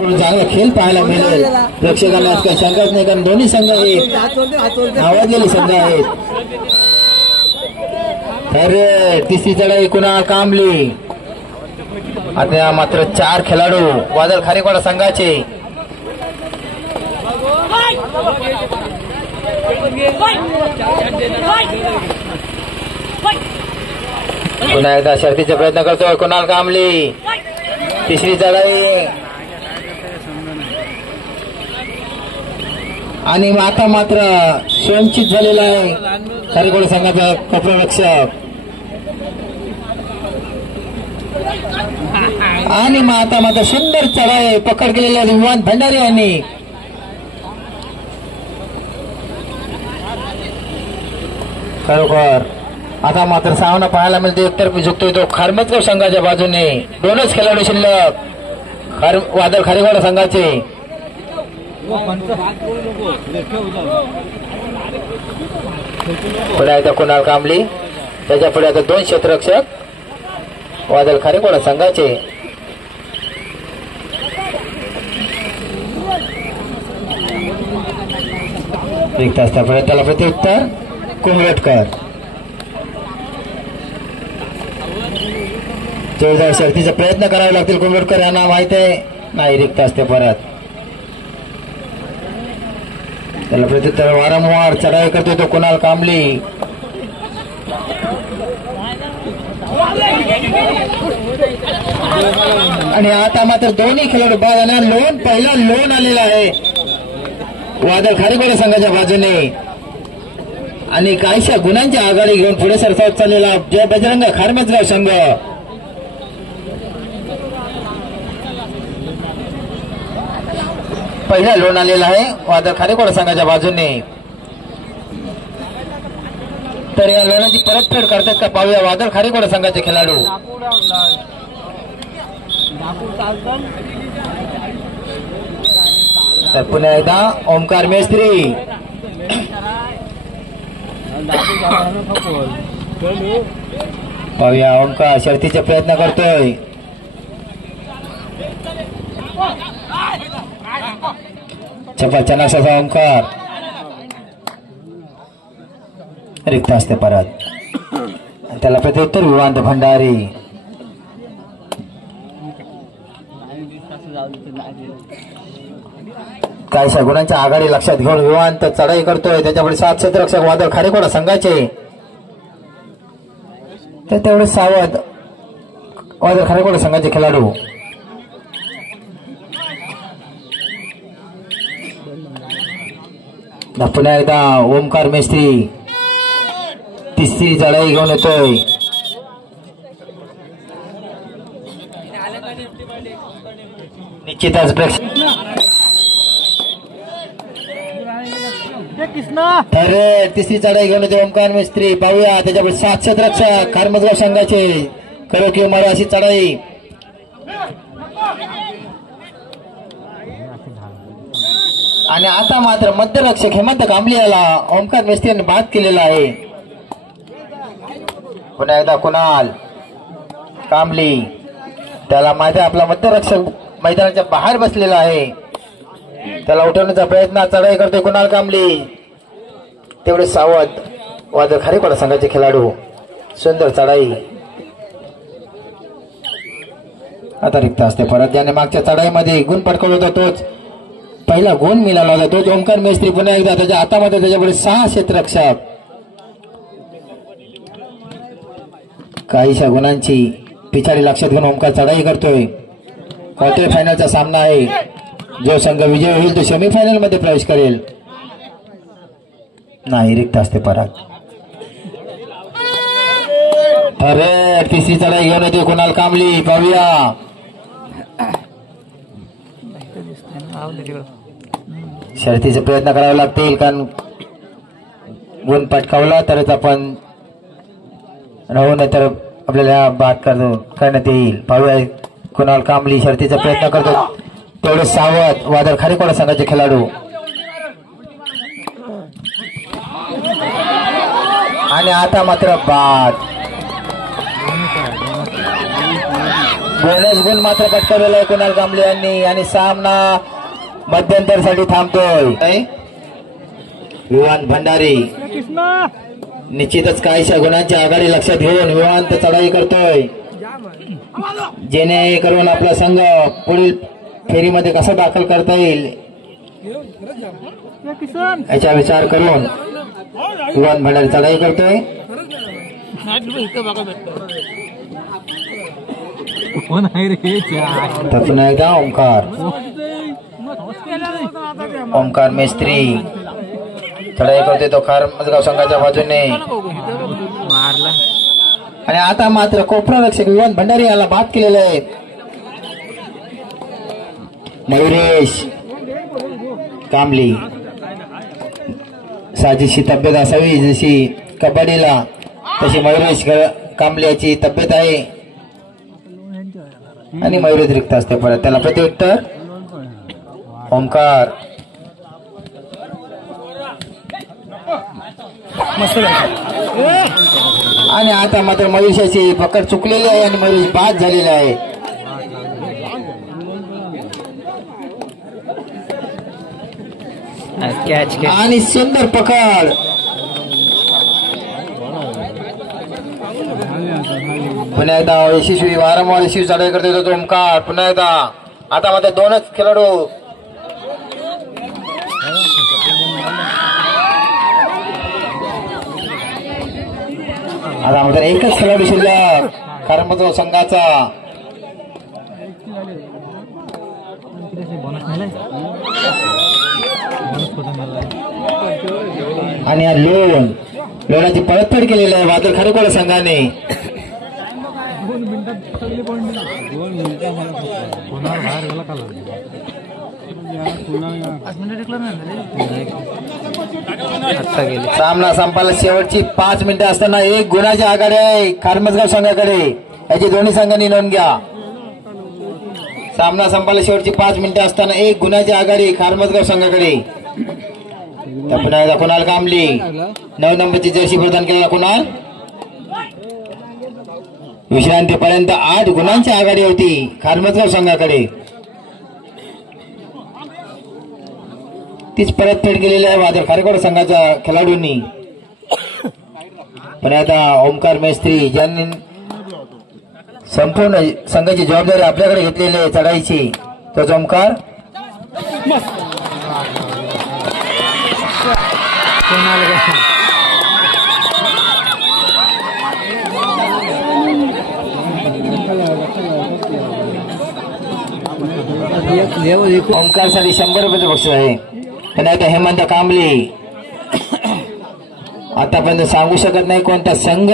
चांगला खेळ पाहायला मिळेल प्रेक्षकांना काही शंकाच नाही, कारण दोन्ही संघ एक नावाजलेले संघ आहेत. तर तिसरी चढाई कुणाल कांबली. आता मात्र 4 खेळाडू वादळ खारेपाडा संघाचे. पुन्हा एकदा शर्तीचा प्रयत्न करतोय कुणाल कांबली. तिसरी चढाई आणि आता मात्र स्वयंचित झालेला आहे खारेपाडा संघाचा कपरक्षक. आणि आता मात्र सुंदर चढाई पकड केलेल्या विवान भंडारी यांनी. खरोखर आता मात्र सामना पाहायला मिळते. एकतर्फी झुकतोय तो खारमतगाव संघाच्या बाजूने. दोनच खेळाडू शिल्लक वादळ खारेपाडा संघाचे. पुन्हा एकदा कुणाल कांबली. त्याच्या पुढे आता 2 क्षेत्ररक्षक वादळ खारेपाडा संघाचे. रिक्त असता त्याला प्रत्युत्तर कुंभटकर. जोरदार शर्तीचा प्रयत्न करावे लागतील कुंभटकर यांना, माहित आहे. नाही, रिक्त असते परत. त्याला प्रत्युत्तर वारंवार चढाई करतोय तो कुणाल कांबली. आणि आता मात्र दोन्ही खेळाडू बाद. लोन पहिला लोन आलेला आहे वादळ खारेपाडा संघाच्या बाजूने. आणि काहीशा गुणांची आघाडी घेऊन पुढे सरसावत चाललेला जय बजरंग खारमतगाव संघ. पहिला लोन आलेला आहे वादळ खारेपाडा संघाच्या बाजूने. तर या लोनाची परतफेड करतात का पाहूया वादळ खारेपाडा संघाचे खेळाडू. तर पुन्हा एकदा ओमकार मेस्त्री. पाहूया ओमकार शर्तीचे प्रयत्न करतोय. चपाच्या नाशाचा ओमकार. रिक्त असते परत. त्याला प्रत्युत्तर विवांत भंडारी. काहीशा गुणांच्या आघाडी लक्षात घेऊन विवांत चढाई करतोय. त्याच्यापुढे 7 क्षेत्ररक्षक वादळ खारेपाडा संघाचे. तर तेवढे सावध वादळ खारेपाडा संघाचे खेळाडू. पुन्हा एकदा ओमकार मेस्त्री तिसरी चढाई घेऊन येतोय. निश्चितच तर तिसरी चढाई घेऊन येते ओमकार मेस्त्री. पाहूया त्याच्यापुढे 7 क्षेत्ररक्षक खारमतगाव संघाचे. करो किंवा मारो अशी चढाई. आणि आता मात्र मध्यरक्षक हेमंत कांबली याला ओमकार मेस्त्री यांनी बाद केलेला आहे. पुन्हा एकदा कुणाल कांबली. त्याला माहिती आहे आपला मध्यरक्षक मैदानाच्या बाहेर बसलेला आहे. त्याला उठवण्याचा प्रयत्न चढाई करतोय कुणाल कांबली. तेवढे सावध वादळ खारेपाडा संघाचे खेळाडू. सुंदर चढाई. आता रिक्त असते परत. ज्याने मागच्या चढाईमध्ये गुण पटकावला होता तोच पहिला गुण मिळाला होता तोच ओमकार मेस्त्री. पुन्हा एकदा त्याच्या हातामध्ये त्याच्यापुढे 6 क्षेत्ररक्षक. काहीशा गुणांची पिछाडी लक्षात घेऊन ओमकार चढाई करतोय. क्वार्टर फायनलचा सामना आहे. जो संघ विजय होईल तो सेमीफायनल मध्ये प्रवेश करेल. नाही, रिक्त असते परत. अरे तिसरी चढाई घेऊन येते कुणाल कांबली. पाहूया शर्तीचे प्रयत्न करावे लागतील, कारण गुण पटकावला तरच आपण राहू, नाही तर आपल्याला बाद करण्यात येईल. पाहूया कुणाल कांबली शर्तीचा प्रयत्न करतो. तेवढे सावध वादळ खारेपाडा संघाचे खेळाडू. आणि आता मात्र बाद. बोनस गुण मात्र पटकावलेला आहे कुणाल कांबळे यांनी आणि सामना मध्यंतरसाठी थांबतोय. विवान भंडारी निश्चितच काहीशा गुणांची आघाडी लक्षात घेऊन विवांत चढाई करतोय, जेणेकरून आपला संघ पुढील फेरीमध्ये कसा दाखल करता येईल याचा विचार करून विवान भंडारी चढाई करतोय. पुन्हा एकदा ओमकार मेस्त्री चढाई करतोय तो खारमजगाव संघाच्या बाजूने. आणि आता मात्र कोपरा रक्षक विवान भंडारी याला बाद केलेला आहे. मयुरेश कांबळे साजेशी तब्येत असावी जशी कबड्डीला तशी मयुरेश कांबळे याची तब्येत आहे आणि मयुरेश रिक्त असते. परत त्याला प्रत्युत्तर ओमकार. आणि आता मात्र मयुरेशाची पकड चुकलेली आहे आणि मयुरेश बाद झालेला आहे. आणि सुंदर पकड. पुन्हा एकदा यशस्वी वारंवार यशस्वी चढाई करते तो ओमकार. पुन्हा एकदा आता मात्र दोनच खेळाडू आता मात्र एकच खेळाडू शिल्लक खारमजगाव संघाचा. आणि या लोणाची परतफेड केलेली आहे वादळ खरेकोड संघाने. सामना संपायला शेवटची 5 मिनिटं असताना 1 गुणाची आघाडी आहे खारमजगाव संघाकडे, याची दोन्ही संघांनी नोंद घ्या. सामना संपायला शेवटची 5 मिनिटं असताना 1 गुणाची आघाडी खारमजगाव संघाकडे. पुन्हा एकदा कुणाल कांबळे 9 नंबरची जर्सी प्रदान केलेला कुणाल. विश्रांतीपर्यंत 8 गुणांची आघाडी होती खारमजगाव संघाकडे. तीच परतफेड केलेली आहे वादळ खारेकोड संघाच्या खेळाडूंनी. पण आता ओमकार मेस्त्री ज्यांनी संपूर्ण संघाची जबाबदारी आपल्याकडे घेतलेली आहे चढाईची, तोच ओमकार. ओमकार साठी 100 रुपयाचं बक्षीस आहे. पण आता हेमंत कांबळे आतापर्यंत सांगू शकत नाही कोणता संघ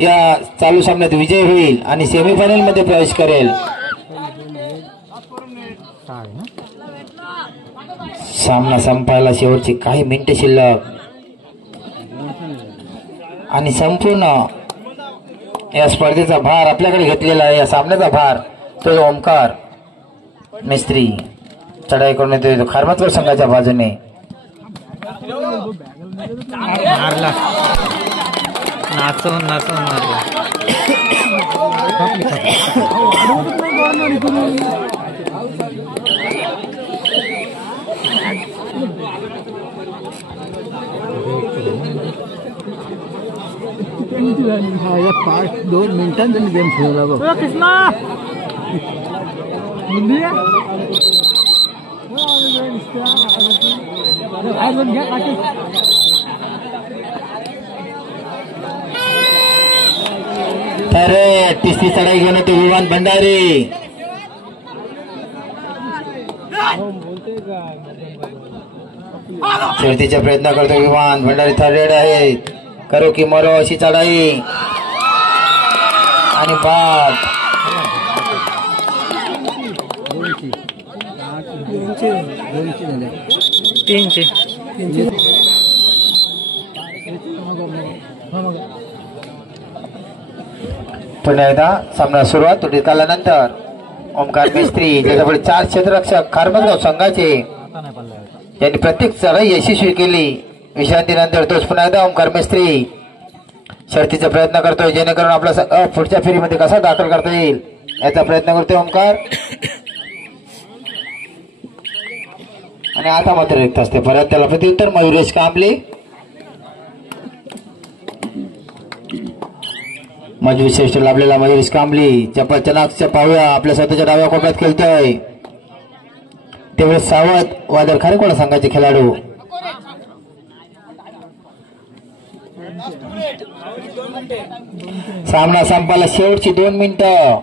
या चालू सामन्यात विजय होईल आणि सेमीफायनल मध्ये प्रवेश करेल. सामना संपायला शेवटची काही मिनिटे शिल्लक आणि संपूर्ण या स्पर्धेचा भार आपल्याकडे घेतलेला आहे. या सामन्याचा भार तो ओमकार मिस्त्री चढाई करून येतो खारमजगाव संघाच्या बाजूने. नाचून मारला. पाच 2 मिनिटांत त्यांनी गेम खेळला. कृष्णा अरे तिसरी चढाई घेऊन येतो विवान भंडारी. शेवटीचा प्रयत्न करतो विवान भंडारी. थर्ड रेड आहे, करो की मरो अशी चढाई आणि बाद. पुन्हा एकदा सामना सुरुवात तुटी कालानंतर ओमकार मिस्त्री ज्याच्यापुढे 4 क्षेत्ररक्षक खारमजगाव संघाचे यांनी प्रत्येक चढाई यशस्वी केली. विश्रांतीनंतर तोच पुन्हा एकदा ओमकार मिस्त्री शर्तीचा प्रयत्न करतोय जेणेकरून आपला पुढच्या फेरीमध्ये कसा दाखल करता येईल याचा प्रयत्न करतोय ओमकार आणि आता मात्र रिक्त असते. परत त्याला प्रत्युत्तर मयुरेश कांबळे. मजबूत श्रेष्ठ लाभलेला मयुरेश कांबळे चप्पल चनाकच्या पाहूया. आपल्या स्वतःच्या डाव्या कोपऱ्यात खेळतोय. तेवढे सावध वादळ खारेकोडा संघाचे खेळाडू. सामना संपायला शेवटची 2 मिनिटं.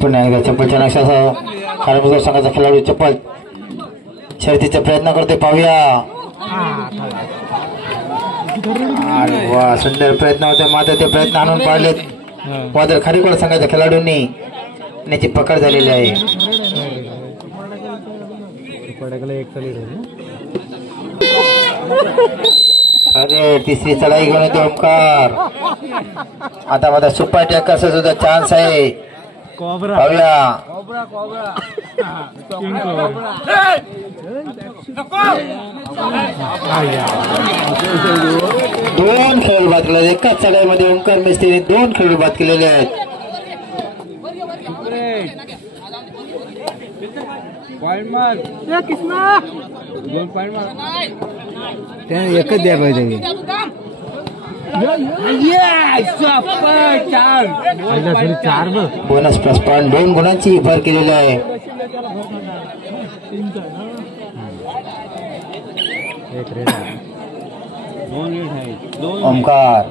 पुन्हा एकदा चप्पलच्या नक्षासह खारबुजगाव संघाचा खेळाडू चप्पल शर्यतीचा प्रयत्न करतोय. पाहूया. अरे वा, सुंदर प्रयत्न होते मात्र ते प्रयत्न आणून पाडलेत वादळ खारीकोडा संघाच्या खेळाडूंनी. त्याची पकड झालेली आहे. अरे तिसरी चढाई घेऊन येतो ओमकार. आता माझा सुपर टॅकरचा सुद्धा चान्स आहे. पाहूया. दोन खेळाडू बाद केले. एकाच चढाईमध्ये ओंकार मिस्त्रीने 2 खेळाडू बाद केलेले आहेत. एकच द्या पाहिजे. बोनस प्लस पॉईंट 2 गुणांची भर केलेली आहे. ओमकार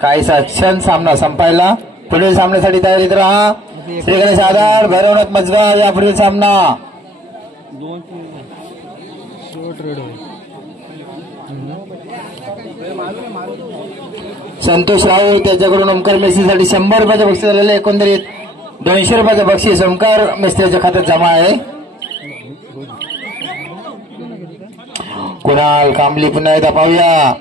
काहीसा क्षण सामना संपायला. पुढील सामन्यासाठी तयारीत राहा. श्री गणेश आधार भैरवनाथ मजगाव या पुढील सामना. संतोष राऊत त्याच्याकडून ओमकार मिस्त्रीसाठी 100 रुपयाचे बक्षीस झालेले. एकंदरीत 200 रुपयाचे बक्षीस ओमकार मिस्त्रीच्या खात्यात जमा आहे. कुणाल कांबळे पुन्हा एकदा पाहूया.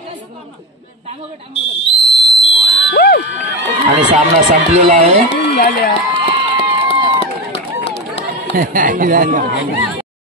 आणि सामना संपलेला आहे.